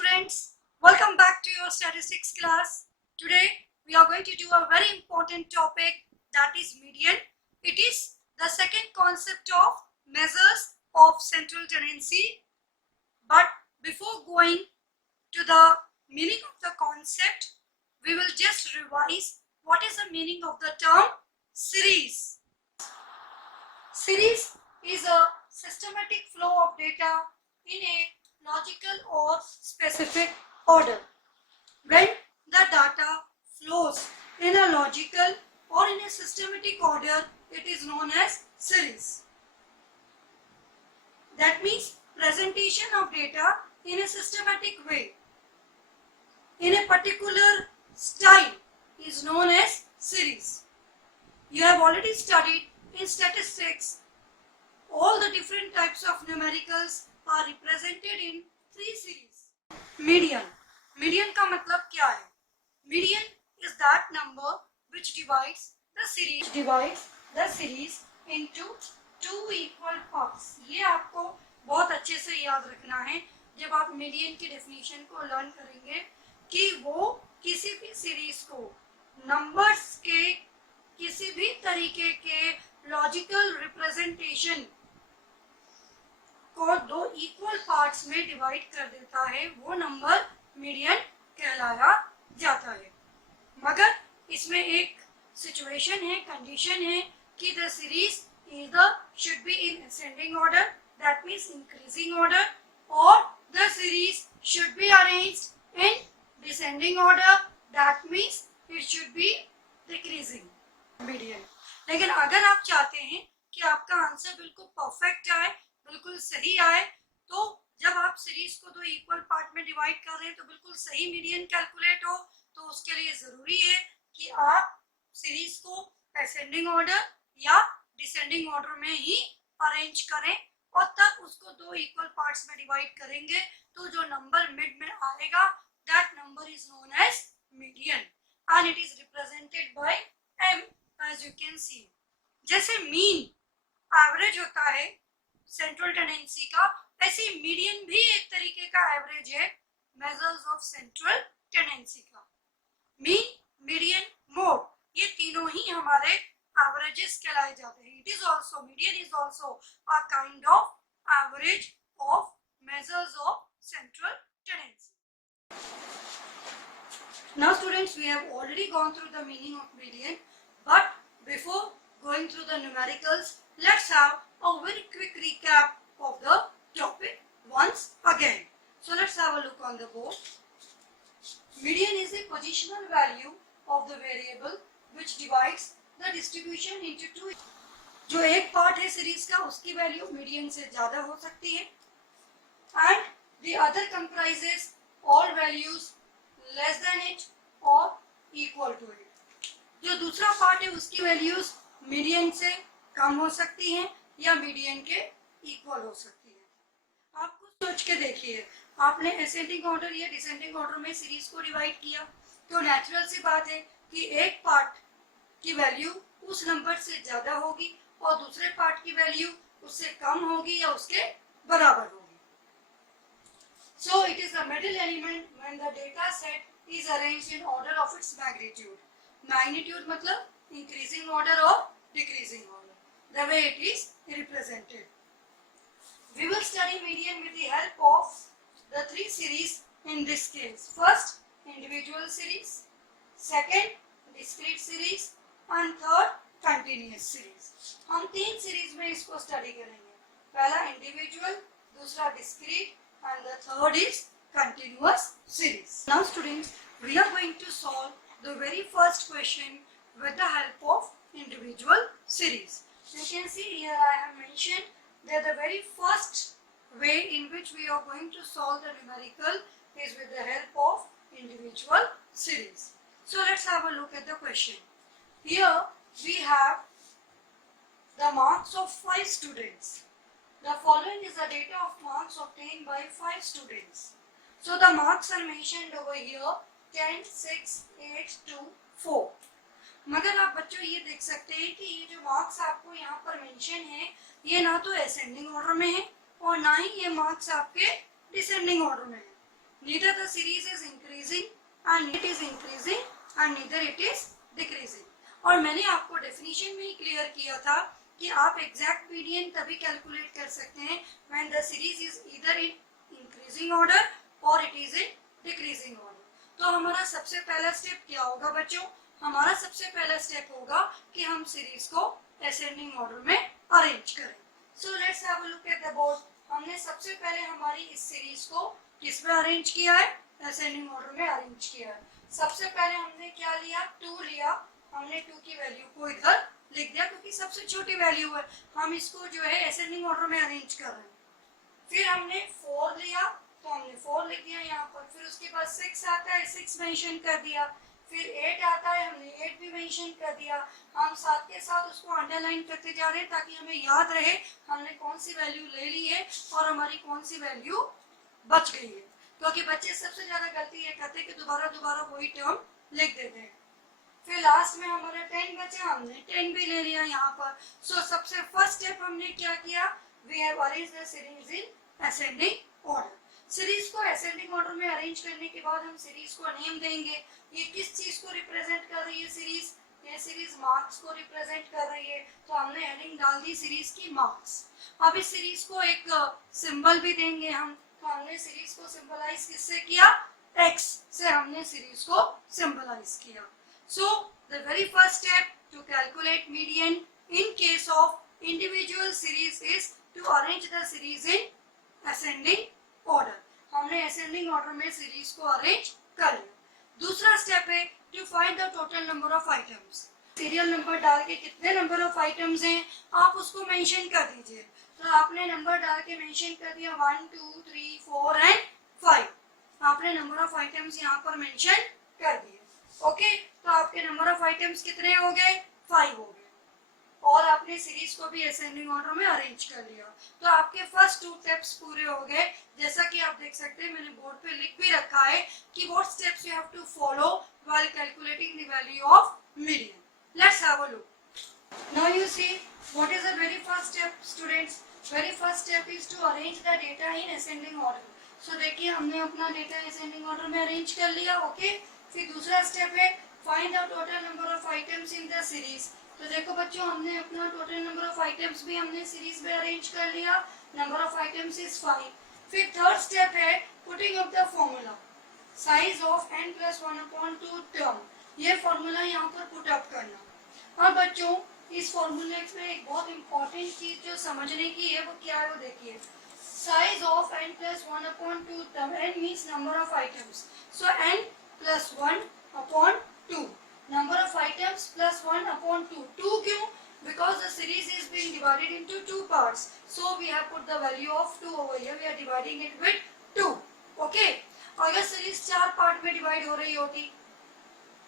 students, welcome back to your statistics class. Today we are going to do a very important topic, that is median. It is the second concept of measures of central tendency. But before going to the meaning of the concept, we will just revise what is the meaning of the term series. Series is a systematic flow of data in a logical or specific order. When the data flows in a logical or in a systematic order, it is known as series. That means presentation of data in a systematic way, in a particular style, is known as series. You have already studied in statistics all the different types of numericals are represented in three series. Median. Median का मतलब क्या है? Median is that number which divides the series into two equal parts. ये आपको बहुत अच्छे से याद रखना है जब आप मीडियन की डेफिनेशन को लर्न करेंगे कि वो किसी भी सीरीज को नंबर्स के किसी भी तरीके के लॉजिकल रिप्रेजेंटेशन को दो इक्वल पार्ट्स में डिवाइड कर देता है, वो नंबर मीडियन कहलाया जाता है. मगर इसमें एक सिचुएशन है, कंडीशन है कि the series either should be in ascending order, that means increasing order, or the series should be arranged in descending order, that means it should be decreasing. Median. लेकिन अगर आप चाहते हैं कि आपका आंसर बिल्कुल परफेक्ट आए, बिल्कुल सही आए, तो जब आप सीरीज को दो इक्वल पार्ट में डिवाइड कर रहे हैं तो बिल्कुल सही मीडियन कैलकुलेट हो, तो उसके लिए जरूरी है कि आप सीरीज को असेंडिंग ऑर्डर या डिसेंडिंग ऑर्डर में ही अरेंज करें और तब उसको दो इक्वल पार्ट्स में डिवाइड करेंगे तो जो नंबर मिड में आएगा, that number is known as median and it is represented by m as you can see. जैसे मीन एवरेज होता है सेंट्रल टेंडेंसी का, ऐसे मीडियन भी एक तरीके का एवरेज है मेजर्स ऑफ सेंट्रल टेंडेंसी का. मीन, मीडियन, मोड, ये तीनों ही हमारे एवरेजेस कहलाए जाते हैं. It is also, median is also a kind of average of measures of central tendency. Now students, we have already gone through the meaning of median, but before going through the numericals, let's have a very quick recap of the topic once again. So let's have a look on the board. Median is a positional value of the variable which divides the distribution into two. जो एक part है series का उसकी value median से ज्यादा हो सकती है, and the other comprises all values less than it or equal to it. जो दूसरा पार्ट है उसकी वैल्यूज मीडियन से कम हो सकती हैं या मीडियन के इक्वल हो सकती है. आप कुछ सोच के देखिए, आपने असेंडिंग ऑर्डर या डिसेंडिंग ऑर्डर में सीरीज को डिवाइड किया तो नेचुरल सी बात है कि एक पार्ट की वैल्यू उस नंबर से ज्यादा होगी और दूसरे पार्ट की वैल्यू उससे कम होगी या उसके बराबर होगी. So it is the middle element when the data set is arranged in order of its magnitude. Magnitude मतलब increasing order or decreasing order, the way it is represented. We will study median with the help of the three series in this case. First, individual series. Second, discrete series. And third, continuous series. हम तीन series में इसको study करेंगे. पहला individual, दूसरा discrete, and the third is continuous series. Now students, we are going to solve the very first question with the help of individual series. You can see here I have mentioned that the very first way in which we are going to solve the numerical is with the help of individual series. So let's have a look at the question. Here we have the marks of 5 students. The following is the data of marks obtained by 5 students. So the marks are mentioned over here 10, 6, 8, 2, 4. मगर आप बच्चों ये देख सकते हैं कि ये जो मार्क्स आपको यहाँ पर मेंशन है ये ना तो असेंडिंग ऑर्डर में है और ना ही ये मार्क्स आपके डिसेंडिंग ऑर्डर में है. neither the series is increasing and it is increasing and neither it is decreasing. और मैंने आपको डेफिनेशन में ही क्लियर किया था कि आप एग्जैक्ट मीडियन तभी कैलकुलेट कर सकते हैं when the series is either in increasing order or it is in decreasing order. तो हमारा सबसे पहला स्टेप क्या होगा बच्चों? हमारा सबसे पहला स्टेप होगा कि हम सीरीज को असेंडिंग ऑर्डर में अरेंज करें। सो let's have a look at the board. हमने सबसे पहले हमारी इस सीरीज को किस में अरेंज किया है? असेंडिंग ऑर्डर में अरेंज किया है। सबसे पहले हमने क्या लिया? 2 लिया। हमने 2 की वैल्यू को इधर लिख दिया क्योंकि सबसे छोटी वैल्यू है, हम इसको जो है असेंडिंग ऑर्डर में अरेंज कर रहे हैं। फिर हमने 4 लिया तो हमने 4 लिख दिया यहाँ पर। फिर उसके बाद 6 आता है, 6 मेंशन कर दिया। फिर 8 आता है, हमने 8 भी मेंशन कर दिया। हम साथ के साथ उसको अंडरलाइन करते जा रहे हैं ताकि हमें याद रहे हमने कौन सी वैल्यू ले ली है और हमारी कौन सी वैल्यू बच गई है। क्योंकि बच्चे सबसे ज्यादा गलती ये करते हैं कि दोबारा दोबारा वही टर्म लिख देते हैं। फिर लास्ट में हमारा 10 बचा, हमने 10 भी ले लिया यहाँ पर। सो सबसे फर्स्ट स्टेप हमने क्या किया? We have arranged the series in ascending order. Series को असेंडिंग ऑर्डर में अरेंज करने के बाद हम सीरीज को नेम देंगे। ये किस चीज को रिप्रेजेंट कर रही है सीरीज? ये सीरीज मार्क्स को रिप्रेजेंट कर रही है, तो हमने हेडिंग डाल दी सीरीज की मार्क्स। अब इस सीरीज को एक सिंबल भी देंगे हम, तो हमने सीरीज को सिंबलाइज किससे किया? x से हमने सीरीज को सिंबलाइज किया। So the very first step to calculate median in case of individual series is to arrange the series in ascending order. हमने ascending order में series को arrange कर लिया। दूसरा step है to find the total number of items. serial number डाल के कितने number of items हैं आप उसको mention कर दीजिए। तो आपने नंबर डाल के मेंशन कर दिया 1 2 3 4 एंड 5। आपने नंबर ऑफ आइटम्स यहाँ पर मेंशन कर दिए। ओके, तो आपके नंबर ऑफ आइटम्स कितने हो गए? 5 हो गए। और आपने सीरीज को भी असेंडिंग ऑर्डर में अरेंज कर लिया। तो आपके फर्स्ट 2 स्टेप्स पूरे हो गए। जैसा कि आप देख सकते हैं मैंने बोर्ड पे लिख भी रखा है कि what steps you have to follow while calculating the value of median. Let's have a look. Now you see what is the very first step students? Very first step is to arrange the data in ascending order. So देखिए हमने अपना data ascending order में arrange कर लिया। Okay, फिर दूसरा step है find the total number of items in the series. तो देखो बच्चों हमने अपना टोटल नंबर ऑफ आइटम्स भी हमने सीरीज में अरेंज कर लिया। Number of items is 5। फिर थर्ड स्टेप है putting up the formula size of n+1/2 term. ये फॉर्मूला यहाँ पर पुट अप करना। अब बच्चों इस फॉर्मूले में एक बहुत इंपॉर्टेंट चीज जो समझने की है वो क्या है वो देखिए। Size of n+1/2 term, n means number of items, so n+1/2 number of items plus 1/2। 2 क्यों? Because the series is being divided into 2 parts, so we have put the value of 2 over here. We are dividing it with 2. Okay, अगर series 4 part में divide हो रही होती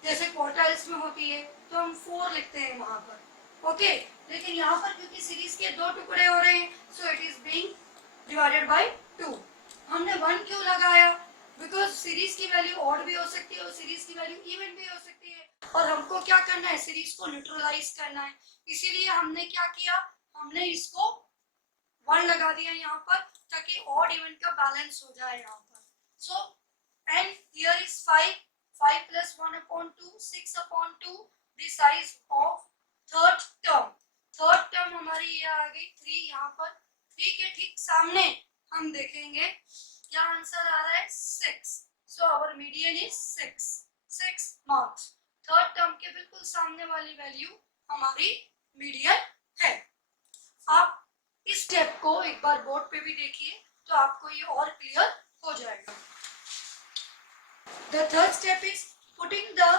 जैसे quartiles में होती है तो हम 4 लिखते हैं वहां पर। ओके, लेकिन यहाँ पर क्योंकि सीरीज के 2 टुकड़े हो रहे हैं so it is being divided by 2। हमने 1 क्यों लगाया? बिकॉज सीरीज की वैल्यू ऑड भी हो सकती है और सीरीज की वैल्यू इवन भी हो सकती है और हमको क्या करना है? सीरीज को न्यूट्रलाइज करना है। इसीलिए हमने क्या किया? हमने इसको 1 लगा दिया यहाँ पर ताकि ऑड इवन का बैलेंस हो जाए यहाँ पर। So and here is 5 plus 1/2 6/2 the size of third term. Third term हमारी ये आ गई 3 यहाँ पर। 3 के ठीक सामने हम देखेंगे क्या आंसर आ रहा है? 6। So our median is 6 marks. Third term के बिल्कुल सामने वाली वैल्यू हमारी मीडियन है। आप इस स्टेप को एक बार बोर्ड पे भी देखिए तो आपको ये और क्लियर हो जाएगा। The third step is putting the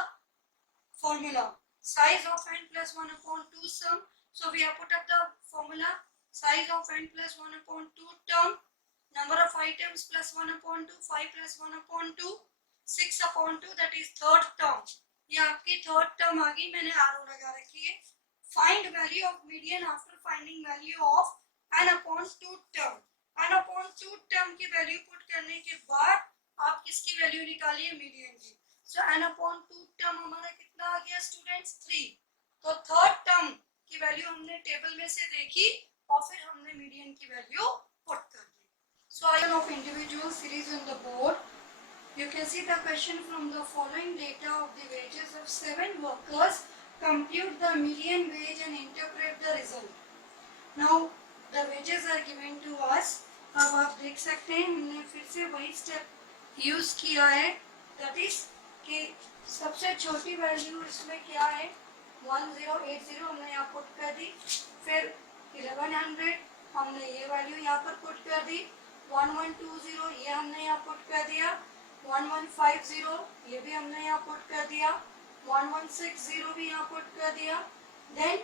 formula size of n+1/2 sum. So we have put up the formula size of n+1/2 term, number of items plus 1/2, 5 plus 1/2, 6/2, that is third term. ये आपकी third term आ गई, मैंने आरो लगा रखी है। Find value of median after finding value of n/2 term. n/2 term की value put करने के बाद आप किसकी वैल्यू निकालिए? मीडियन की। सो n/2 टर्म हमारा कितना आ गया स्टूडेंट्स? 3। तो थर्ड टर्म की वैल्यू हमने टेबल में से देखी और फिर हमने मीडियन की वैल्यू पुट कर दी। So item of individual series on the board can see the question from the following data of the wages of 7 workers. Compute the median wage and interpret the result. Now the wages are given to us. अब आप देख सकते हैं हमने फिर से वही step use किया है, दैट इज कि सबसे छोटी वैल्यू इसमें क्या है 1080 हमने यहाँ पुट कर दी, फिर 1100 हमने ये वैल्यू यहाँ पर पुट कर दी, 1120 ये हमने यहाँ पुट कर दिया, 1150 ये भी हमने यहाँ पुट कर दिया, 1160 भी यहाँ पुट कर दिया, then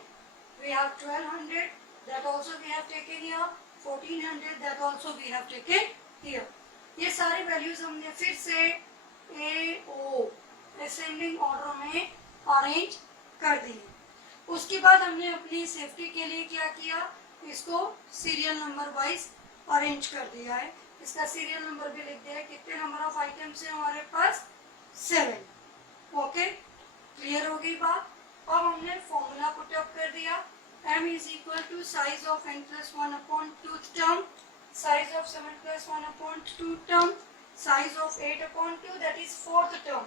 we have 1200 that also we have taken here, 1400 that also we have taken here. ये सारी वैल्यूज हमने फिर से AO असेंडिंग ऑर्डर में अरेंज कर दी। उसके बाद हमने अपनी सेफ्टी के लिए क्या किया, इसको सीरियल नंबर वाइज अरेंज कर दिया है। इसका सीरियल नंबर भी लिख दिया है। कितने नंबर ऑफ आइटम्स है हमारे पास 7। ओके, क्लियर हो गई बात। अब हमने फॉर्मूला पुट अप कर दिया, m is equal to size of n plus 1 upon 2th term, size of 7 plus 1 upon 2 term, size of 8 upon 2 that is 4th term।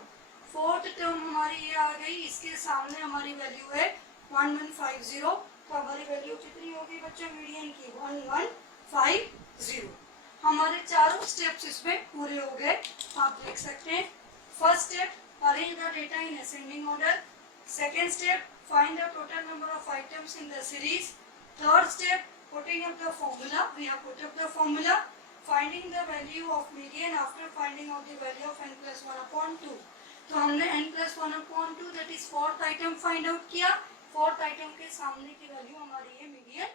4th term हमारी ये आ गई, इसके सामने हमारी वैल्यू है 1150। तो हमारी वैल्यू कितनी होगी बच्चों मीडियन की 1150। हमारे चारों स्टेप्स इसमें पूरे हो गए, आप देख सकते हैं। First step arrange the data in ascending order, second step find the total number of items in the series, third step putting up the formula, we have put up the formula, finding the value of median after finding out the value of n plus 1 upon 2। तो हमने n plus 1 upon 2 that is fourth item find out किया, fourth item के सामने की value हमारी है median.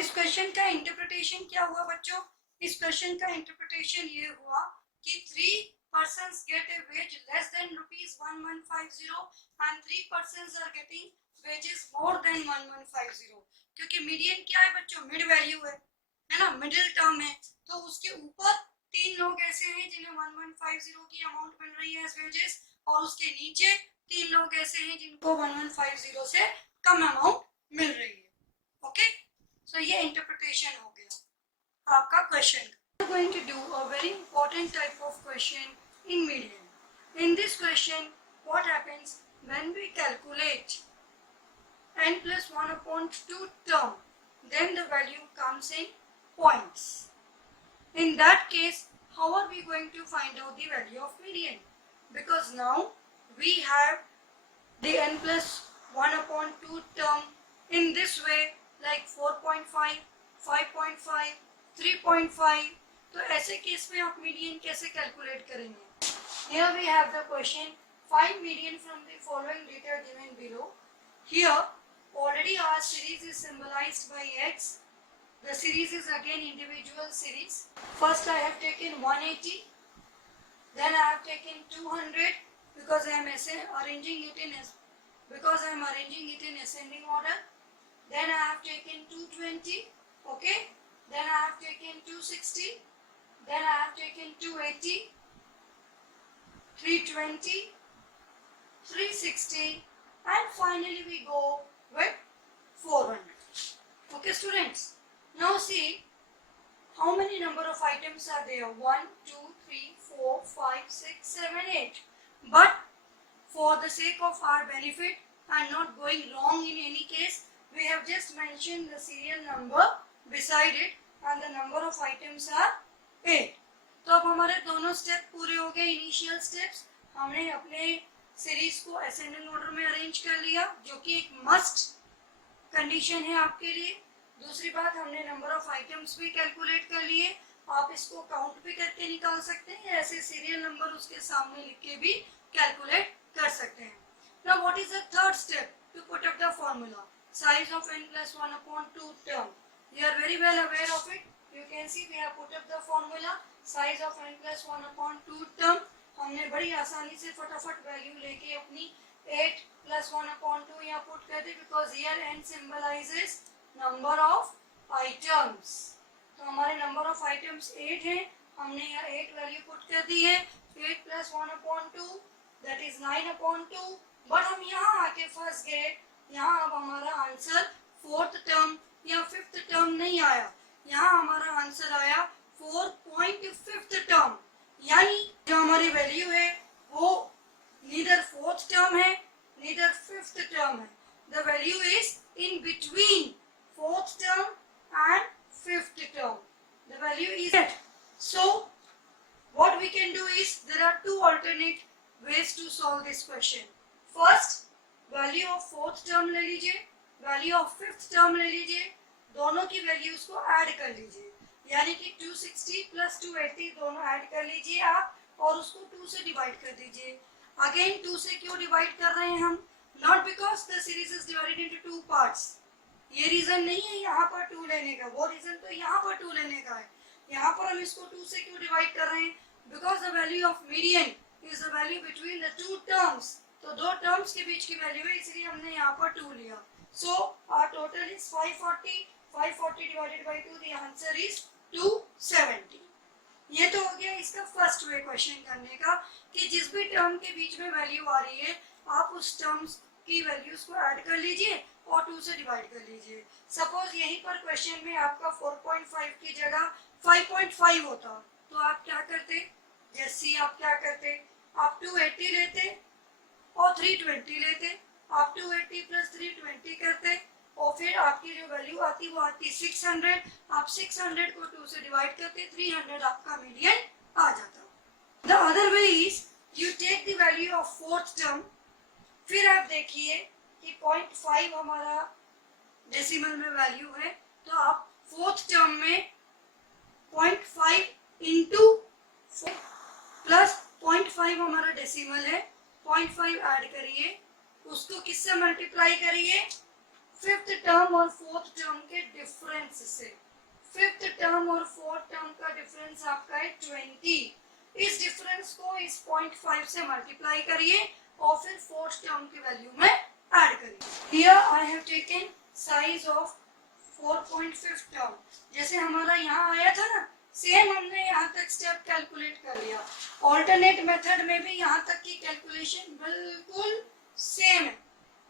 इस question का इंटरप्रिटेशन क्या हुआ बच्चों, इस क्वेश्चन का इंटरप्रिटेशन ये हुआ कि 3 persons get a wage less than ₹1150 and 3 persons are getting wages more than 1150। क्योंकि मीडियन क्या है बच्चों, मिड वैल्यू है ना, मिडिल टर्म है। तो उसके ऊपर 3 लोग ऐसे हैं जिन्हें 1150 की अमाउंट मिल रही है एज वेजेस, और उसके नीचे 3 लोग ऐसे हैं जिनको 1150 से कम अमाउंट मिल रही है। ओके, सो ये इंटरप्रिटेशन हो गया आपका question. We are going to do a very important type of question in median. In this question, what happens when we calculate n plus 1 upon 2 term, then the value comes in points. In that case, how are we going to find out the value of median? Because now we have the n plus 1 upon 2 term in this way, like 4.5, 5.5, 3.5। तो ऐसे case में आप median कैसे calculate करेंगे? Here we have the question, find median from the following data given below. Here already our series is symbolized by x. The series is again individual series. First I have taken 180, then I have taken 200 because I am arranging it in ascending order. Then I have taken 220, okay. Then I have taken 260. Then I have taken 280, 320, 360 and finally we go with 400। Okay students, now see how many number of items are there, 1, 2, 3, 4, 5, 6, 7, 8। But for the sake of our benefit and not going wrong in any case, we have just mentioned the serial number beside it and the number of items are 8। तो अब हमारे दोनों step पूरे हो गए, initial steps. हमने अपने series को असेंडिंग ऑर्डर में अरेंज कर लिया, जो कि एक मस्ट कंडीशन है आपके लिए। दूसरी बात, हमने नंबर ऑफ आइटम्स भी कैलकुलेट कर लिए। आप इसको काउंट भी करके निकाल सकते हैं या ऐसे सीरियल नंबर उसके सामने लिख के भी कैलकुलेट कर सकते हैं। Now what is the third step, to put up the formula, size of n plus 1 upon 2 term। You are very well aware of it। You can see we have put up the formula, size of n plus 1 upon 2 term। हमने बड़ी आसानी से फटाफट value लेके अपनी 8 plus 1 upon 2 यहाँ put कर दी, because here n symbolizes number of items। तो हमारे नंबर ऑफ आइटम्स 8 हैं, हमने यहाँ 8 वैल्यू पुट कर दी है। 8 plus 1 upon 2 that is 9 upon 2। But हम यहाँ आके फंस गए, यहाँ अब हमारा आंसर 4th टर्म या 5th टर्म नहीं आया, यहाँ हमारा आंसर आया 4.5th टर्म। यानी जो हमारी वैल्यू है वो नीदर फोर्थ टर्म है नीदर फिफ्थ टर्म है. The value is in between fourth term and fifth term. The value is it. So what we can do is there are two alternate ways to solve this question. First, value of fourth term ले लीजिए, value of fifth term ले लीजिए, दोनों की values को add कर लीजिए. यानी कि 260 प्लस 280 दोनों ऐड कर लीजिए आप और उसको 2 से डिवाइड कर दीजिए. अगेन 2 से क्यों डिवाइड कर रहे हैं हम? Not because the series is divided into 2 parts. ये रीजन नहीं है यहाँ पर 2 लेने का, वो रीजन तो यहाँ पर 2 लेने का है. यहाँ पर हम इसको 2 से क्यों डिवाइड कर रहे हैं? Because the value of median is the value between the two terms. तो दो टर्म्स के बीच की वैल्यू है, इसलिए हमने यहाँ पर 2 लिया. So our total is 540. 540 divided by 2, the answer is 270. ये तो हो गया इसका फर्स्ट वे क्वेश्चन करने का कि जिस भी टर्म के बीच में वैल्यू आ रही है आप उस टर्म्स की वैल्यूज को ऐड कर लीजिए और 2 से डिवाइड कर लीजिए. सपोज यहीं पर क्वेश्चन में आपका 4.5 की जगह 5.5 होता तो आप क्या करते? जैसे आप क्या करते? आप 280 लेते और 320 लेते. आप 280 प्लस 320 करते और फिर आपकी जो वैल्यू आती वो आती 600. आप 600 को 2 से डिवाइड करते, 300 आपका मीडियन आ जाता. The other way is you take the value of fourth term. फिर आप देखिए कि 0.5 हमारा डेसिमल में वैल्यू है तो आप फोर्थ टर्म में 0.5 इंटू प्लस 0.5 हमारा डेसिमल है, 0.5 ऐड करिए, उसको किससे मल्टीप्लाई करिए? फिफ्थ टर्म और फोर्थ टर्म के डिफरेंस से. फिफ्थ टर्म और फोर्थ टर्म का डिफरेंस आपका है 20. इस डिफरेंस को इस 0.5 से मल्टीप्लाई करिए और फिर फोर्थ टर्म की वैल्यू में ऐड करिए. Here I have taken size of 4.5 term. जैसे हमारा यहाँ आया था ना, सेम हमने यहाँ तक स्टेप कैलकुलेट कर लिया. ऑल्टरनेट मेथड में भी यहाँ तक की कैलकुलेशन बिल्कुल सेम है.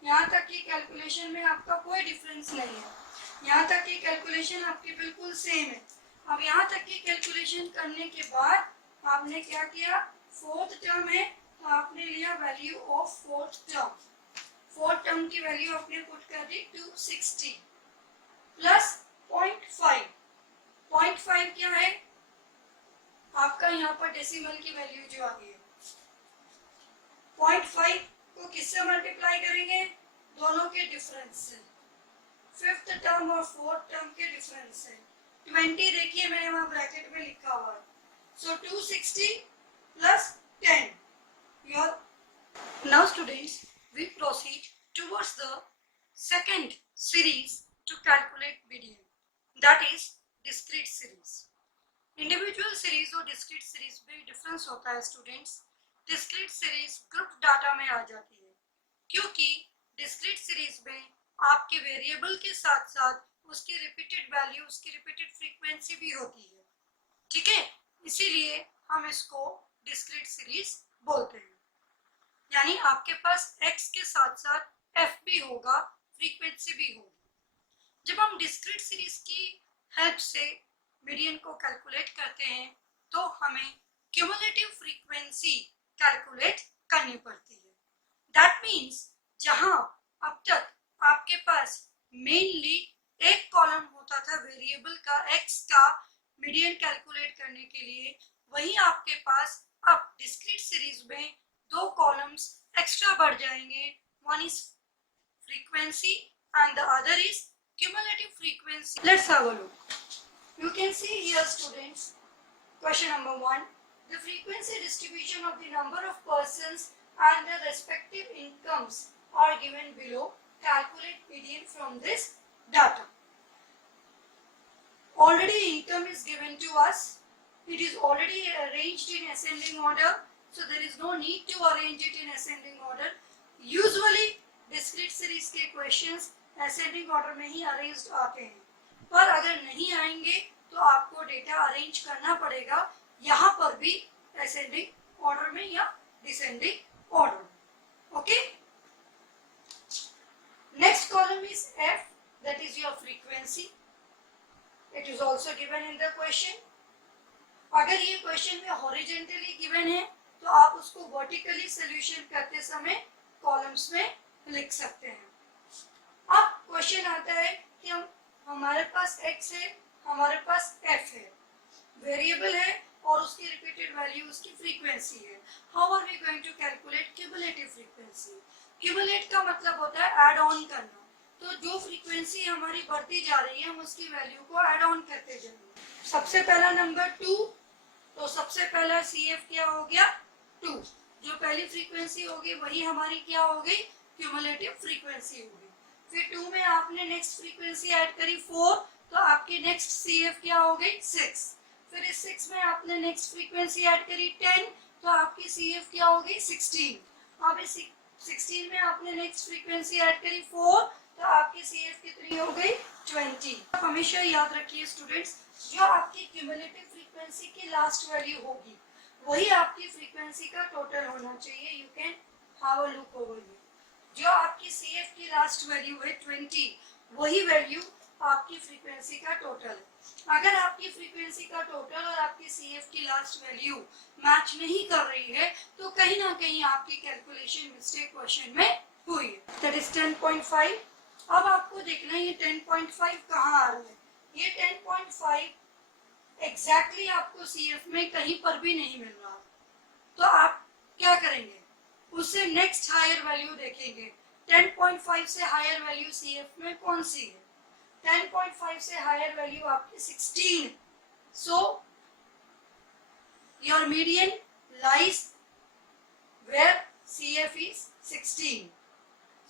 यहाँ तक की कैलकुलेशन में आपका कोई डिफरेंस नहीं है. यहाँ तक की कैलकुलेशन आपकी बिल्कुल सेम है. अब यहाँ तक की कैलकुलेशन करने के बाद आपने क्या किया? फोर्थ टर्म है तो आपने लिया value of fourth term. Fourth term की वैल्यू आपने पुट कर दी 260 प्लस 0.5. 0.5 क्या है? आपका यहाँ पर डेसिमल की वैल्यू जो आ गई है. 0.5 को किससे मल्टीप्लाई करेंगे? दोनों के डिफरेंस से. फिफ्थ टर्म और फोर्थ टर्म के डिफरेंस से. 20 देखिए मैंने वहां ब्रैकेट में लिखा हुआ है. So 260 plus 10. Your now students we proceed towards the second series to calculate median, that is discrete series. Individual series और डिस्क्रीट सीरीज में डिफरेंस होता है students. Discrete series group data में आ जाती है क्योंकि डिस्क्रीट सीरीज में आपके वेरिएबल के साथ साथ उसकी रिपीटेड वैल्यू, उसकी रिपीटेड फ्रीक्वेंसी भी होती है. ठीक है, इसीलिए हम इसको डिस्क्रीट सीरीज बोलते हैं. यानी आपके पास x के साथ साथ f भी होगा, फ्रीक्वेंसी भी होगी. जब हम डिस्क्रीट सीरीज की हेल्प से मीडियन को कैलकुलेट करते हैं तो हमें क्यूमुलेटिव फ्रीक्वेंसी कैलकुलेट करनी पड़ती है. दैट मीन्स जहां अब तक आपके पास मेनली एक कॉलम होता था वेरिएबल का x का मीडियन कैलकुलेट करने के लिए, वहीं आपके पास अब डिस्क्रीट सीरीज में 2 कॉलम्स एक्स्ट्रा बढ़ जाएंगे. One is frequency and the other is cumulative frequency. Let's have a look. You can see here students, question number 1, the frequency distribution of the number of persons and their respective incomes are given below. Calculate median from this data. Already income is given to us. It is already arranged in ascending order, so there is no need to arrange it in ascending order. Usually discrete series के questions ascending order में ही arranged आते हैं, पर अगर नहीं आएंगे तो आपको डेटा अरेंज करना पड़ेगा यहाँ पर भी ascending order में या descending order में. Okay? Next column is F, that is your frequency. It is also given in the question. अगर ये क्वेश्चन में हॉरिजेंटली गिवन है तो आप उसको वर्टिकली सोल्यूशन करते समय कॉलम्स में लिख सकते हैं। अब क्वेश्चन आता है कि हमारे पास x है, हमारे पास f है, वेरिएबल है और उसकी रिपीटेड वैल्यू उसकी फ्रीक्वेंसी है। How are we going to calculate cumulative frequency? Cumulate का मतलब होता है ऐड ऑन करना। तो जो फ्रीक्वेंसी हमारी बढ़ती जा रही है हम उसकी वैल्यू को ऐड ऑन करते जाएंगे। सबसे पहला नंबर 2, तो सबसे पहला CF क्या हो गया 2। जो पहली फ्रीक्वेंसी होगी वही हमारी क्या होगी क्यूमुलेटिव फ्रीक्वेंसी होगी। फिर 2 में आपने नेक्स्ट फ्रीक्वेंसी ऐड करी 4, तो आपकी नेक्स्ट CF क्या हो गई 6। फिर इस 6 में आपने नेक्स्ट फ्रीक्वेंसी ऐड करी 10, तो आपकी CF क्या हो गई 16। अब इस 16 में आपने नेक्स्ट फ्रीक्वेंसी ऐड करी 4, तो आपकी CF कितनी हो गई 20। आप हमेशा याद रखिए स्टूडेंट्स, जो आपकी क्यूमुलेटिव फ्रीक्वेंसी की लास्ट वैल्यू होगी वही आपकी फ्रीक्वेंसी का टोटल होना चाहिए। You can have a look over it. जो आपकी CF की लास्ट वैल्यू है 20, वही वैल्यू आपकी फ्रीक्वेंसी का टोटल है। अगर आपकी फ्रीक्वेंसी का टोटल और आपकी CF की लास्ट वैल्यू मैच नहीं कर रही है तो कहीं ना कहीं आपकी कैलकुलेशन मिस्टेक क्वेश्चन में हुई है। That is 10.5। अब आपको देखना है ये 10.5 कहाँ आ रहा है। ये 10.5 एग्जैक्टली आपको CF में कहीं पर भी नहीं मिल रहा, तो आप क्या करेंगे, उससे नेक्स्ट हायर वैल्यू देखेंगे। 10.5 से हायर वैल्यू CF में कौन सी है? 10.5 से हायर वैल्यू आपकी 16। So your median lies where CF is 16.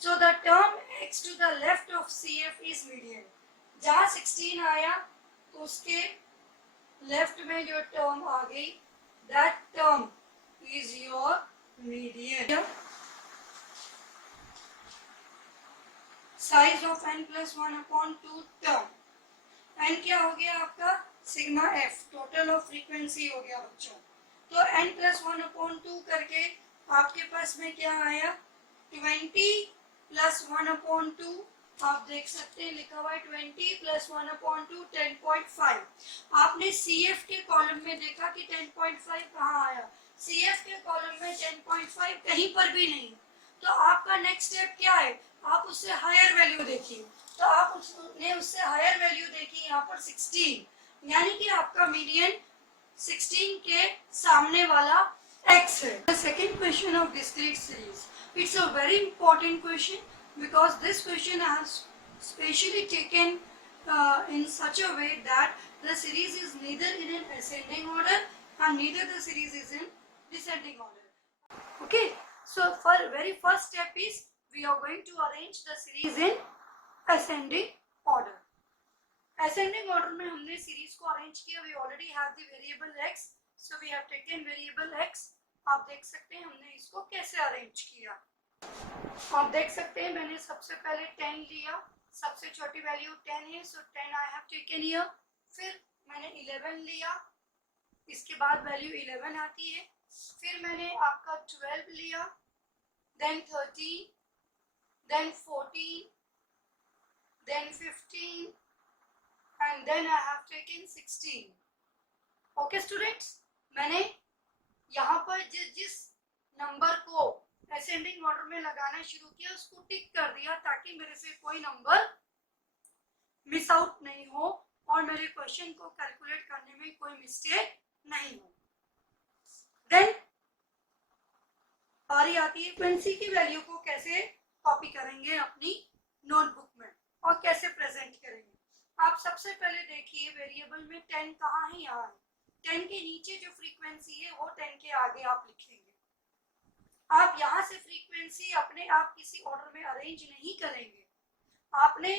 So the term x to the left of CF is median. जहाँ 16 आया तो उसके लेफ्ट में जो टर्म आ गई that term is your median. Size of n plus 1 upon 2 term. n क्या हो गया आपका sigma f, total of frequency हो गया बच्चों। तो n plus 1 upon 2 करके आपके पास में क्या आया 20 plus 1 upon 2। आप देख सकते हैं लिखा हुआ है 20 plus 1 upon 2 10.5। आपने CF के कॉलम में देखा कि 10.5 कहाँ आया, CF के कॉलम में 10.5 कहीं पर भी नहीं। तो आपका नेक्स्ट स्टेप क्या है, आप उससे हायर वैल्यू देखिए। तो आप उससे हायर वैल्यू देखिए यहाँ पर 16, यानी कि आपका मीडियन 16 के सामने वाला x है। The second question of discrete series. It's a very important question because this question has specially taken in such a way that the series is neither in an ascending order and neither the series is in descending order. Okay, so for very first step is we are going to arrange the series in ascending order. Ascending order में हमने series को arrange किया। We already have the variable x, so we have taken variable x. आप देख सकते हैं हमने इसको कैसे अरेंज किया। आप देख सकते हैं मैंने सबसे पहले 10 लिया, सबसे छोटी वैल्यू 10 है, सो 10 आई हैव टेकन हियर। फिर मैंने 11 लिया, इसके बाद वैल्यू 11 आती है। फिर मैंने आपका 12 लिया, then 13, then 14, then 15 and then I have taken 16। Okay students, मैंने यहाँ पर जिस नंबर को असेंडिंग ऑर्डर में लगाना शुरू किया उसको टिक कर दिया ताकि मेरे से कोई नंबर मिस आउट नहीं हो और मेरे क्वेश्चन को कैलकुलेट करने में कोई मिस्टेक नहीं हो। देन बारी आती है फ्रीक्वेंसी की वैल्यू को कैसे कॉपी करेंगे अपनी नोटबुक में और कैसे प्रेजेंट करेंगे। आप सबसे पहले देखिए वेरिएबल में 10 कहाँ है, यहाँ है। 10 के नीचे जो फ्रीक्वेंसी है वो 10 के आगे आप लिखेंगे। आप यहाँ से फ्रीक्वेंसी अपने आप किसी ऑर्डर में अरेंज नहीं करेंगे, आपने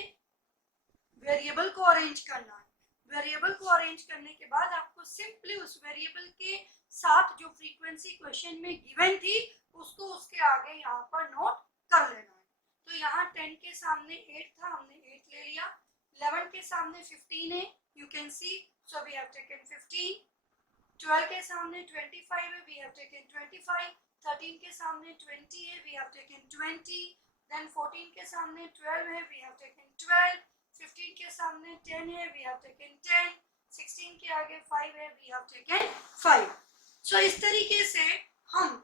वेरिएबल को अरेंज करना है। वेरिएबल को अरेंज करने के बाद आपको सिंपली उस वेरिएबल के साथ जो फ्रीक्वेंसी क्वेश्चन में गिवन थी उसको उसके आगे यहाँ पर नोट कर लेना है। तो यहाँ 10 के सामने 8 था, हमने 8 ले लिया। 11 के सामने 15 है, you can see, so we have taken 15। 12 के सामने 25 है, वी हैव टेकन 25। 13 के सामने 20 है, वी हैव टेकन 20। देन 14 के सामने 12 है, वी हैव टेकन 12। 15 के सामने 10 है, वी हैव टेकन 10। 16 के आगे 5 है, वी हैव टेकन 5। सो इस तरीके से हम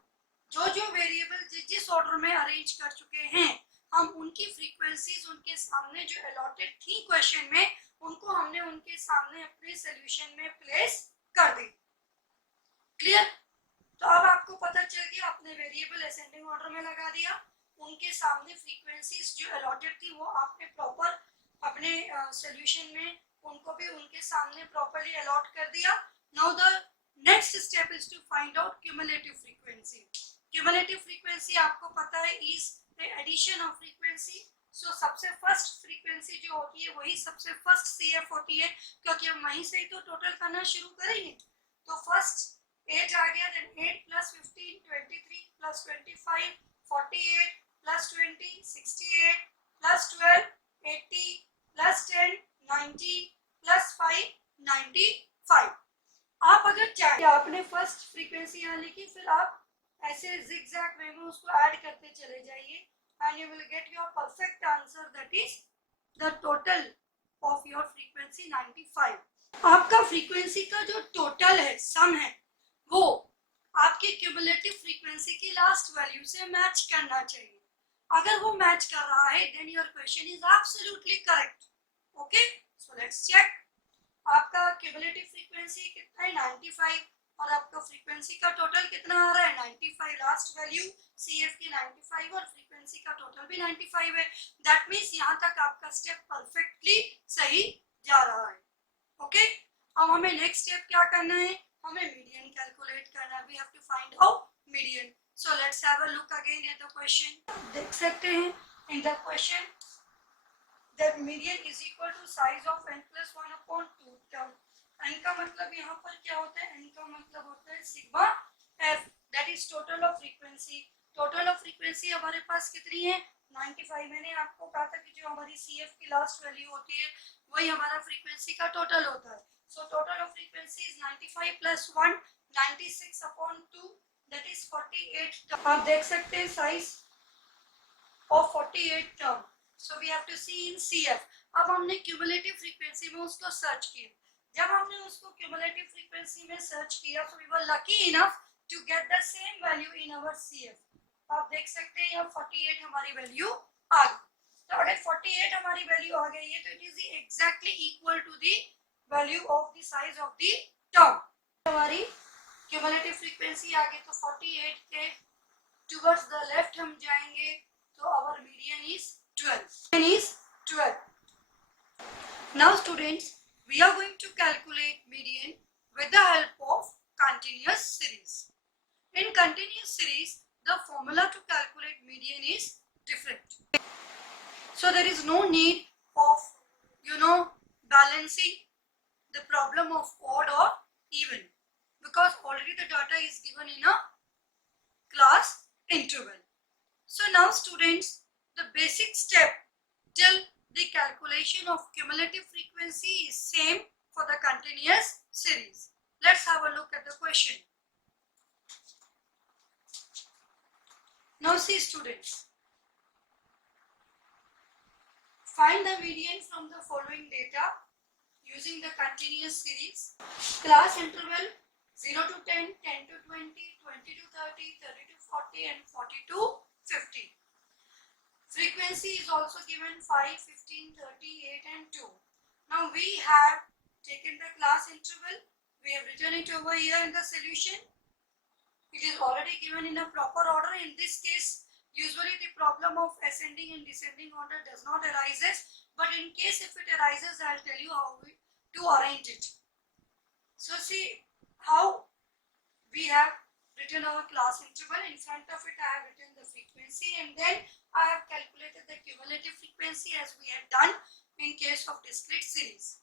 जो वेरिएबल जिस ऑर्डर में अरेंज कर चुके हैं, हम उनकी फ्रीक्वेंसीज उनके सामने जो अलॉटेड थी क्वेश्चन में, उनको हमने उनके सामने अपने सोल्यूशन में प्लेस कर दी। क्लियर? तो अब आपको पता चल गया, अपने वेरिएबल असेंडिंग ऑर्डर में लगा दिया, उनके सामने फ्रीक्वेंसीज जो अलॉटेड थी वो आपने प्रॉपर अपने सोल्यूशन में उनको भी उनके सामने प्रॉपर्ली अलॉट कर दिया। Now the next step is to find out cumulative frequency. Cumulative frequency आपको पता है is the addition of frequency. So सबसे फर्स्ट फ्रीक्वेंसी जो होती है वही सबसे फर्स्ट सीएफ होती है, क्योंकि हम वहीं से ही तो टोटल करना शुरू करेंगे। तो फर्स्ट 8 आ गया, then 8 plus 15 23 plus 25 48 plus 20 68 plus 12 80 plus 10 90 plus 5 95। आप अगर चाहे आपने फर्स्ट फ्रीक्वेंसी यहाँ लिखी, फिर आप ऐसे जिगजैग वे में उसको ऐड करते चले जाइए and you will get your perfect answer, that is the total of your frequency 95। आपका फ्रीक्वेंसी का जो टोटल है, सम है, वो आपके क्यूमुलेटिव फ्रीक्वेंसी की लास्ट वैल्यू से मैच करना चाहिए। अगर वो मैच कर रहा है then your question is absolutely correct. Okay, so let's check. आपका क्यूमुलेटिव फ्रीक्वेंसी कितना है 95 और आपका फ्रीक्वेंसी का टोटल कितना आ रहा है 95। लास्ट वैल्यू सीएफ की 95 और फ्रीक्वेंसी का टोटल भी 95 है। दैट मींस यहाँ तक आपका स्टेप परफेक्टली सही जा रहा है। ओके, अब हमें नेक्स्ट स्टेप क्या करना है, हमें मीडियन कैलकुलेट करना है। We have to find out median. So let's have a look again at the question. देख सकते हैं in the question that median is equal to size of n plus 1 upon 2 term। n का मतलब यहाँ पर क्या होता है, n का मतलब होता है sigma f, that is total of frequency। total of frequency हमारे पास कितनी है 95। मैंने आपको कहा था कि जो हमारी CF की लास्ट वैल्यू होती है वही हमारा फ्रीक्वेंसी का टोटल होता है। so total of frequency is 95 plus 1 96 upon 2 that is 48। आप देख सकते हैं size of 48 term. So we have to see in CF। अब हमने क्यूमुलेटिव फ्रीक्वेंसी में उसको सर्च किया। जब हमने उसको क्यूमुलेटिव फ्रीक्वेंसी में सर्च किया, so we were lucky enough to get the same value in our CF। आप देख सकते हैं यहाँ 48 हमारी वैल्यू आ गई। तो अगर 48 हमारी वैल्यू आ गई है तो it is exactly equal to the value of the size of the term. हमारी क्यूमुलेटिव फ्रीक्वेंसी आ गई, तो 48 के टुवर्ड्स द लेफ्ट हम जाएंगे तो our median is 12। Median is 12। Now students, we are going to calculate median with the help of continuous series। In continuous series, the formula to calculate median is different। So there is no need of balancing the problem of odd or even, because already the data is given in a class interval। So now students, the basic step till the calculation of cumulative frequency is same for the continuous series। Let's have a look at the question। Now see students, find the median from the following data using the continuous series। Class interval 0 to 10, 10 to 20, 20 to 30, 30 to 40 and 40 to 50। Frequency is also given 5, 15, 30, 8 and 2। Now we have taken the class interval, we have written it over here in the solution। It is already given in a proper order। In this case, usually the problem of ascending and descending order does not arises, but in case if it arises, I will tell you how to arrange it। So see how we have written our class interval. In front of it I have written the frequency and then I have calculated the cumulative frequency as we had done in case of discrete series।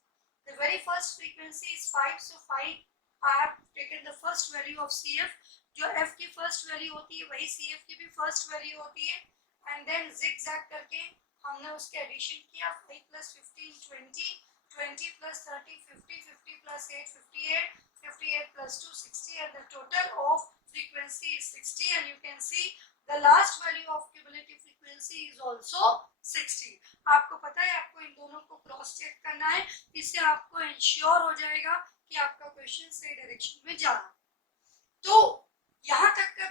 The very first frequency is 5, so 5 I have taken the first value of CF। जो F की first value होती है वही CF की भी first value होती है, and then zigzag करके हमने उसके addition किया। 5 plus 15 20, 20 plus 30 50, 50 plus 8 58, 58 plus 2 60 and the total of frequency is 60। and you can see the last value of cumulative frequency is also 60। आपको पता है आपको इन दोनों को क्रॉस चेक करना है, इससे आपको इंश्योर हो जाएगा कि आपका क्वेश्चन सही डायरेक्शन में जा रहा है। तो यहाँ तक का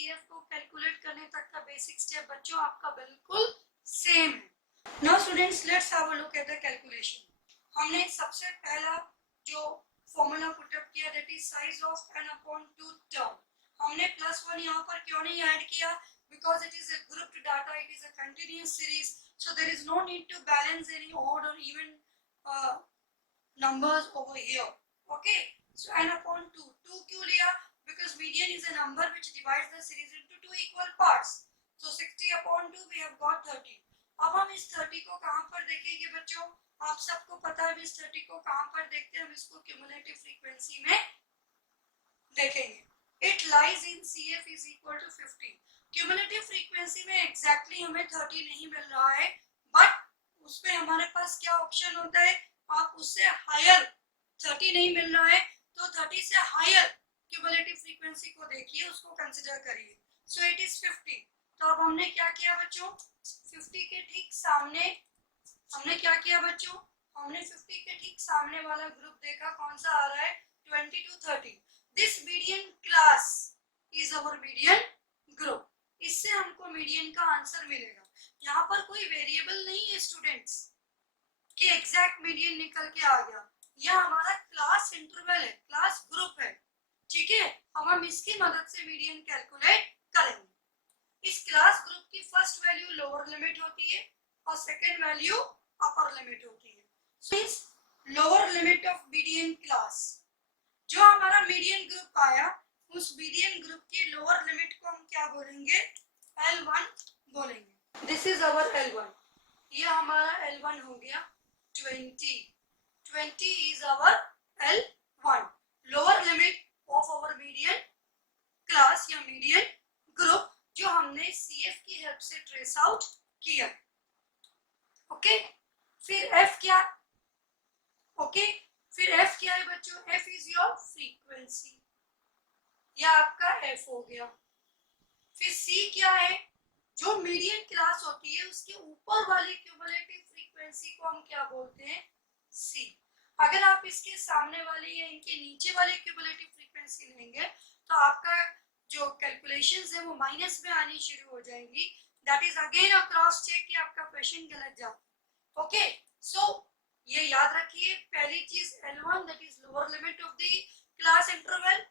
CF को कैलकुलेट करने तक का बेसिक स्टेप बच्चों आपका बिल्कुल सेम है. Now students, let's have a look at the calculation. हमने सबसे पहला जो फॉर्मूला पुटअप किया, that is size of n upon 2 term. हमने +1 यहाँ पर क्यों नहीं ऐड किया? Because it is a grouped data, it is a continuous series, so there is no need to balance any odd or even numbers over here. Okay, so n upon 2. 2 क्यों लिया? Because median is a number which divides the series into two equal parts. So 60 upon 2 we have got 30. अब हम इस 30 को कहाँ पर देखेंगे बच्चों? आप सबको पता है इस 30 को कहाँ पर देखते हैं? हम इसको क्यूमुलेटिव फ्रीक्वेंसी में देखेंगे. It lies in CF is equal to 50. Cumulative frequency में एग्जैक्टली हमें 30 नहीं मिल रहा है, बट उसमें हमारे पास क्या ऑप्शन होता है? आप उससे हायर 30 नहीं मिल रहा है तो 30 से हायर क्यूमुलेटिव फ्रीक्वेंसी को देखिए, उसको कंसिडर करिए. So it is 50. तो अब हमने क्या किया बच्चों? 50 के ठीक सामने हमने क्या किया बच्चों? हमने 50 के ठीक सामने वाला ग्रुप देखा, कौन सा आ रहा है? 20 to 30. This median class is our median group. इससे हमको मीडियन का आंसर मिलेगा. यहाँ पर कोई वेरिएबल नहीं है स्टूडेंट्स कि एग्जैक्ट मीडियन निकल के आ गया. यह हमारा क्लास इंटरवल है, क्लास ग्रुप है. ठीक है, अब हम इसकी मदद से मीडियन कैलकुलेट करेंगे. इस क्लास ग्रुप की फर्स्ट वैल्यू लोअर लिमिट होती है और सेकेंड वैल्यू अपर लिमिट होती है. सो इस lower limit of median class, जो हमारा मीडियन ग्रुप आया, उस मीडियन ग्रुप की लोअर लिमिट को हम क्या बोलेंगे? L1 बोलेंगे. This is our L1. ये हमारा L1 हो गया 20. 20 is our L1. Lower limit of our median class या मीडियन ग्रुप जो हमने CF की हेल्प से ट्रेस आउट किया. ओके, फिर F क्या? ओके, फिर F क्या है बच्चों? F is your frequency. यह आपका F हो गया. फिर C क्या है? जो मीडियन क्लास होती है उसके ऊपर वाली क्यूमुलेटिव फ्रीक्वेंसी को हम क्या बोलते हैं? C. अगर आप इसके सामने वाली या इनके नीचे वाली क्यूमुलेटिव फ्रीक्वेंसी लेंगे तो आपका जो कैलकुलेशंस है वो माइनस में आनी शुरू हो जाएंगी. That is again a cross check कि आपका क्वेश्चन गलत जाता. ओके, सो ये याद रखिए. पहली चीज L1 that is lower limit of the class interval.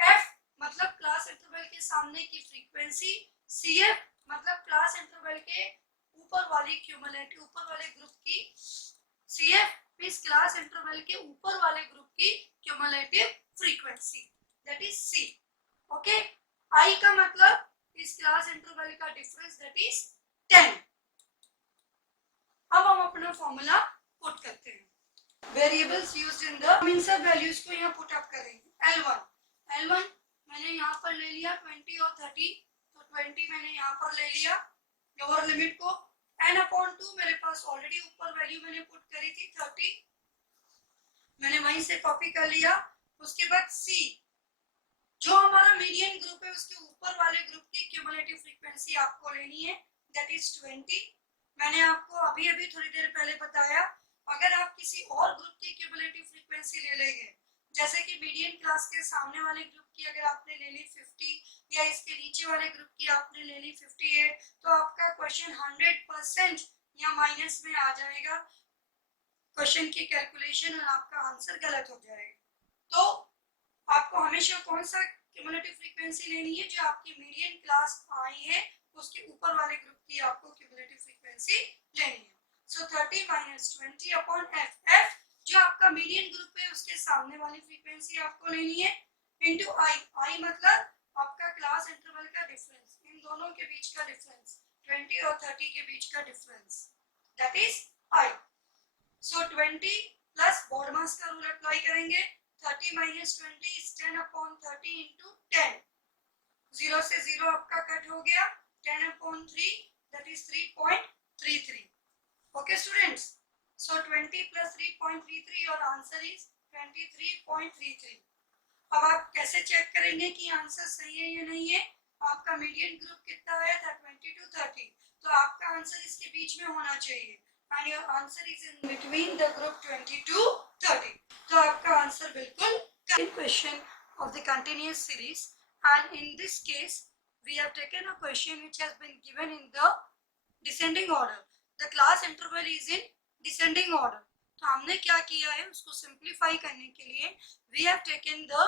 F मतलब क्लास इंटरवल के सामने की फ्रीक्वेंसी. CF मतलब क्लास इंटरवल के ऊपर वाली क्यूमुलेटिव ऊपर वाले ग्रुप की. CF इस क्लास इंटरवल के ऊपर वाले ग्रुप की cumulative frequency, that is C. Okay, I का मतलब इस क्लास इंटरवल का डिफरेंस, दैट इज 10. अब हम अपना फॉर्मूला पुट करते हैं. वेरिएबल्स यूज्ड इन द, हम इन सब वैल्यूज को यहाँ पुट अप करेंगे. L1 मैंने यहाँ पर ले लिया 20 और 30, तो 20 मैंने यहाँ पर ले लिया लोअर लिमिट को. n अपॉन 2 मेरे पास ऑलरेडी ऊपर वैल्यू मैंने पुट करी थी 30, मैंने वहीं से कॉपी कर लिया. उसके बाद C जो हमारा मीडियन ग्रुप है उसके ऊपर वाले ग्रुप की क्यूमुलेटिव फ्रीक्वेंसी आपको लेनी है, दैट इज 20. मैंने आपको अभी अभी थोड़ी देर पहले बताया, अगर आप किसी और ग्रुप की क्यूमुलेटिव फ्रीक्वेंसी ले लेंगे, जैसे कि मीडियन क्लास के सामने वाले ग्रुप की अगर आपने ले ली 50 या इसके नीचे वाले ग्रुप की आपने ले ली 58, तो आपका क्वेश्चन 100% या माइनस में आ जाएगा क्वेश्चन की कैलकुलेशन और आपका आंसर गलत हो जाएगा. तो आपको हमेशा कौन सा क्यूमुलेटिव फ्रीक्वेंसी लेनी है? जो आपकी मीडियन क्लास आई है उसके ऊपर वाले ग्रुप की आपको क्यूमुलेटिव फ्रीक्वेंसी लेनी है. सो 30 माइनस 20 अपॉन F जो आपका मीडियन ग्रुप है उसके सामने वाली फ्रीक्वेंसी आपको लेनी है, इंटू I मतलब आपका क्लास इंटरवल का डिफरेंस, इन दोनों के बीच का डिफरेंस, 20 और 30 के बीच का difference, that is I. So 20 plus BODMAS का रूल अप्लाई करेंगे. 30 minus 20 is 10 upon 30 into 10. 0 से 0 आपका कट हो गया. 10 upon 3 that is 3.33. Okay students. So 20 plus 3.33 your answer is 23.33. अब आप कैसे चेक करेंगे कि आंसर सही है या नहीं है? आपका मीडियन ग्रुप कितना आया था? 20 to 30. तो आपका आंसर इसके बीच में होना चाहिए. And your answer is in between the group 20 to 30. तो आपका आंसर बिल्कुल. Question of the continuous series, and in this case we have taken a question which has been given in the descending order. The class interval is in descending order. तो हमने क्या किया है, उसको simplify करने के लिए we have taken the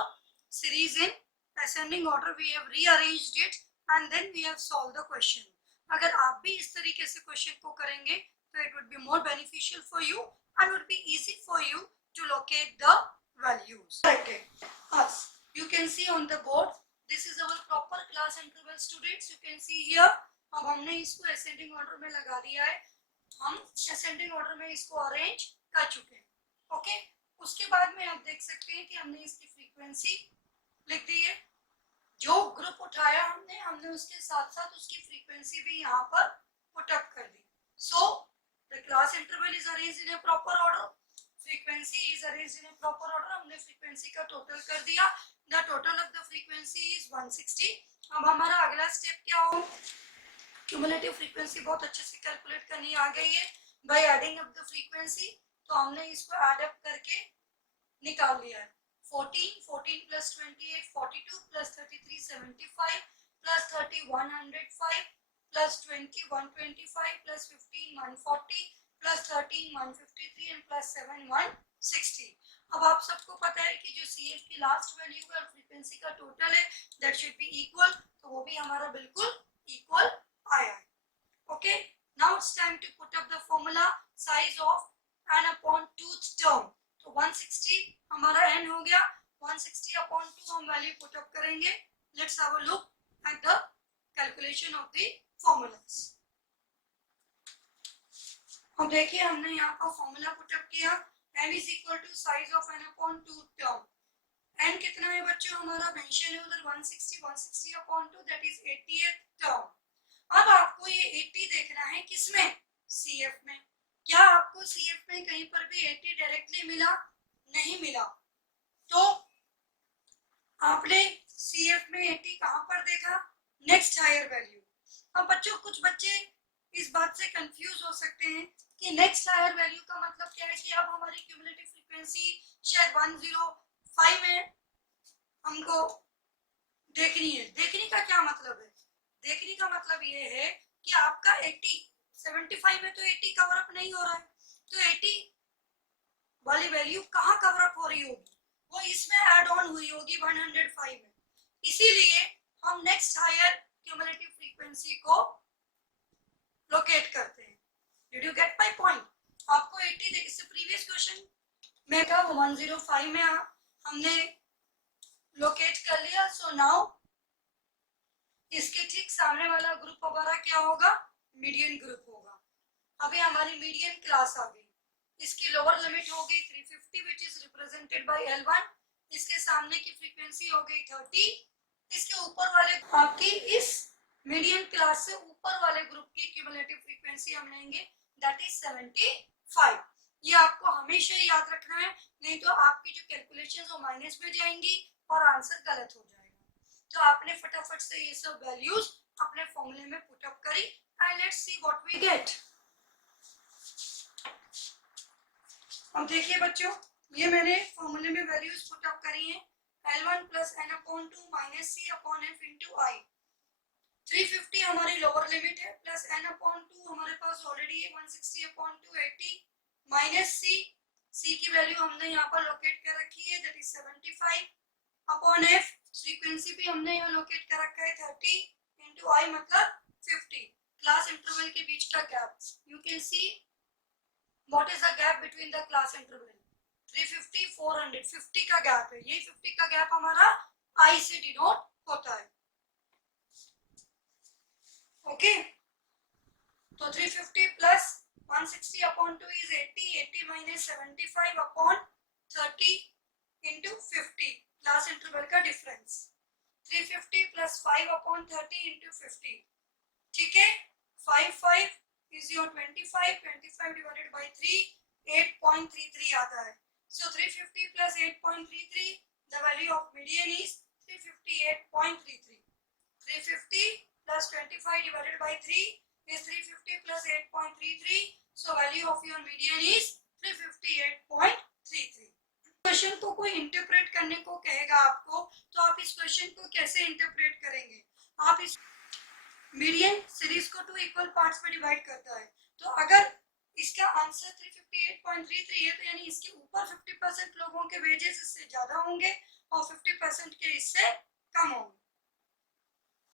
series in ascending order, we have rearranged it and then we have solved the question. अगर आप भी इस तरीके से क्वेश्चन को करेंगे तो it would be more beneficial for you and would be easy for you to locate the values. Okay, you can see on the board, this is our proper class interval students. You can see here, अब हमने इसको ascending order में लगा दिया है, हम ascending order में इसको arrange कर चुके हैं. ओके, उसके बाद में आप देख सकते हैं कि हमने इसकी फ्रीक्वेंसी लिख दी है. जो ग्रुप उठाया हमने उसके साथ साथ उसकी फ्रीक्वेंसी भी यहाँ पर पुट अप कर दी. So the class interval is arranged in a proper order, frequency is arranged in a proper order. हमने फ्रीक्वेंसी का टोटल कर दिया. The total of the frequency is 160. अब हमारा अगला स्टेप क्या हो, क्यूमुलेटिव फ्रीक्वेंसी बहुत अच्छे से कैलकुलेट करनी आ गई है by adding up the frequency. तो हमने इसको एड अप करके निकाल लिया है. 14 plus 28 42 plus 33 75 plus 30 105 plus 20 125 plus 15 140 plus 13 153 and plus 7 160. अब आप सबको पता है कि जो CF की लास्ट वैल्यू है फ्रीक्वेंसी का टोटल है दैट शुड बी इक्वल, तो वो भी हमारा बिल्कुल इक्वल आया है. Okay, now it's time to put up the formula size of n upon 2th term. तो 160 हमारा n हो गया. 160 upon 2 हम वैल्यू पुट अप करेंगे. Let's have a look at the calculation of the formulas. अब देखिए हमने यहाँ पर फॉर्मूला पुट अप किया. n is equal to size of n upon 2 term. n कितना है बच्चों, हमारा मेंशन है उधर 160 upon 2 that is 80th term. अब आपको ये 80 देखना है किसमें, CF में. क्या आपको CF में कहीं पर भी 80 डायरेक्टली मिला? नहीं मिला. तो आपने CF में 80 कहां पर देखा, नेक्स्ट हायर वैल्यू. अब बच्चों कुछ बच्चे इस बात से कंफ्यूज हो सकते हैं कि नेक्स्ट हायर वैल्यू का मतलब क्या है कि अब हमारी क्यूमुलेटिव फ्रीक्वेंसी शायद 105 में हमको देखनी है. देखने का क्या मतलब है, देखने का मतलब ये है कि आपका 80 75 में तो 80 कवर अप नहीं हो रहा है, तो 80 वाली वैल्यू कहाँ कवर अप हो रही होगी, वो इसमें ऐड ऑन हुई होगी 105 में. इसीलिए हम नेक्स्ट हायर क्यूमुलेटिव फ्रीक्वेंसी को लोकेट करते हैं. Did you get my point? आपको 80 देखिए प्रीवियस क्वेश्चन में था 105 में हमने लोकेट कर लिया. सो नाउ इसके ठीक सामने वाला ग्रुप हमारा क्या होगा, मीडियन ग्रुप होगा. अभी हमारी मीडियन क्लास आ गई. इसकी लोअर लिमिट हो गई 350 which is represented bye L1. इसके सामने की फ्रीक्वेंसी हो गई 30. इसके ऊपर वाले आपकी इस मीडियन क्लास से ऊपर वाले ग्रुप की क्यूमुलेटिव फ्रीक्वेंसी हम लेंगे दैट इज 75. ये आपको हमेशा याद रखना है, नहीं तो आपकी जो कैलकुलेशंस वो माइनस में जाएंगी और आंसर गलत हो जाएगा. तो आपने फटाफट से ये सब वैल्यूज अपने फॉर्मूले में पुट अप करी and let's see what we get. अब देखिए बच्चों, ये मैंने फॉर्मूले में वैल्यूज पुट अप करी हैं. L1 plus n upon 2 minus C upon F into I. 350 हमारी लोअर लिमिट है प्लस n upon 2 हमारे पास ऑलरेडी है 160 upon 2 80 माइनस C की वैल्यू हमने यहाँ पर लोकेट कर रखी है that is 75 upon F. Frequency भी हमने यहाँ लोकेट कर रखा है 30 into I मतलब 50. क्लास इंटरवल के बीच का gap, you can C what is the gap between the class interval. 350 400 50 का गैप है. ये 50 का गैप हमारा I से डिनोट होता है. ओके, तो 350 plus 160 upon 2 is 80. 80 minus 75 upon 30 into 50 class interval का डिफरेंस. 350 plus 5 upon 30 into 50. ठीक है, 5 इज योर 25. 25 डिवाइडेड बाई 3 8.33 आता है. So 350 plus 8.33, the value of median is 358.33. 350 plus 25 divided by 3 is 350 plus 8.33. So value of your median is 358.33. Question को कोई interpret करने को कहेगा आपको, तो आप इस क्वेश्चन को कैसे इंटरप्रेट करेंगे? आप इस मीडियन सीरीज को 2 इक्वल पार्ट्स में डिवाइड करता है। तो अगर इसका आंसर 358.33 है तो यानी इसके ऊपर 50% लोगों के वेजेस इससे ज्यादा होंगे और 50% के इससे कम होंगे।